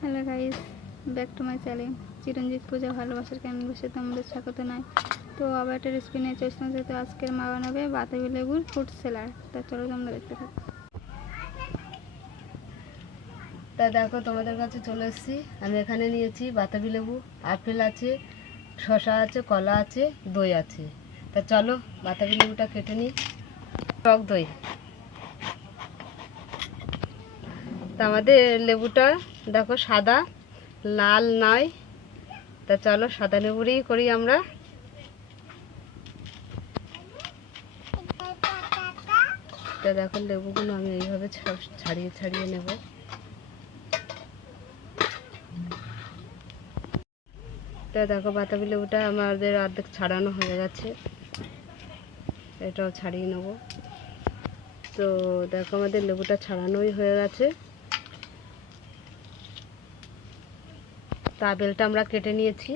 Hello guys, back to my channel Chiranjit Puja ভালোবাসার ক্যানভাসে তোমাদের স্বাগত নাই। তো আবার একটা রেসিপি নিয়ে চলে আসলাম। যেহেতু আজকের মা বানাবে বাতাবি লেবুর ফ্রুট স্যালাড। তা চলো তোমরা দেখতে থাকো। তা দেখো, তোমাদের কাছে চলে এসেছি। আমি এখানে নিয়েছি বাতাবি লেবু, আপেল আছে, শসা আছে, কলা আছে, দই আছে। তা চলো বাতাবি লেবুটা কেটে নিই। টক দই। তা আমাদের লেবুটা দেখো সাদা, লাল নয়। তা চলো সাদা লেবুরই করি আমরা। তা দেখো লেবুগুলো আমি এইভাবে ছাড়িয়ে ছাড়িয়ে নেব। তা দেখো বাতাবি লেবুটা আমাদের অর্ধেক ছাড়ানো হয়ে গেছে, এটাও ছাড়িয়ে নেব। তো দেখো আমাদের লেবুটা ছাড়ানোই হয়ে গেছে। তা আপেলটা আমরা কেটে নিয়েছি,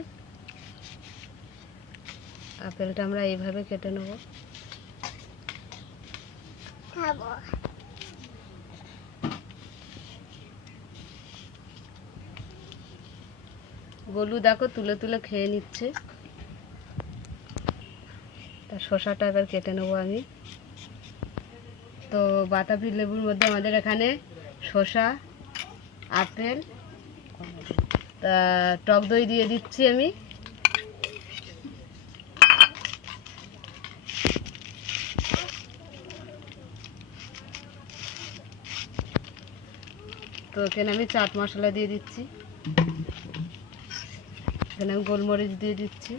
আপেলটা আমরা এইভাবে কেটে নেব। গলু দেখো তুলে তুলে খেয়ে নিচ্ছে। তা শসাটা এবার কেটে নেবো আমি। তো বাতাবি লেবুর মধ্যে আমাদের এখানে শসা, আপেল, তা টক দই দিয়ে দিচ্ছি আমি। তো এখানে আমি চাট মশলা দিয়ে দিচ্ছি, এখানে আমি গোলমরিচ দিয়ে দিচ্ছি।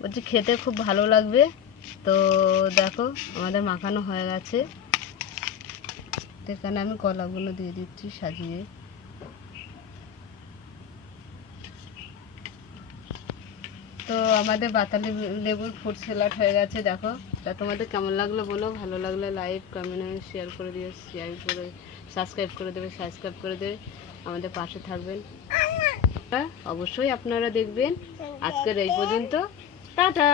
বলছি খেতে খুব ভালো লাগবে। তো দেখো আমাদের মাখানো হয়ে গেছে। এখানে আমি কলাগুলো দিয়ে দিচ্ছি সাজিয়ে। তো আমাদের বাতাবি লেবুর ফ্রুট স্যালাড হয়ে গেছে দেখো। তা তোমাদের কেমন লাগলো বলো, ভালো লাগলে লাইক কমেন্ট শেয়ার করে দিও, সাবস্ক্রাইব করে দেবে, আমাদের পাশে থাকবেন। অবশ্যই আপনারা দেখবেন। আজকের এই পর্যন্ত, টাটা।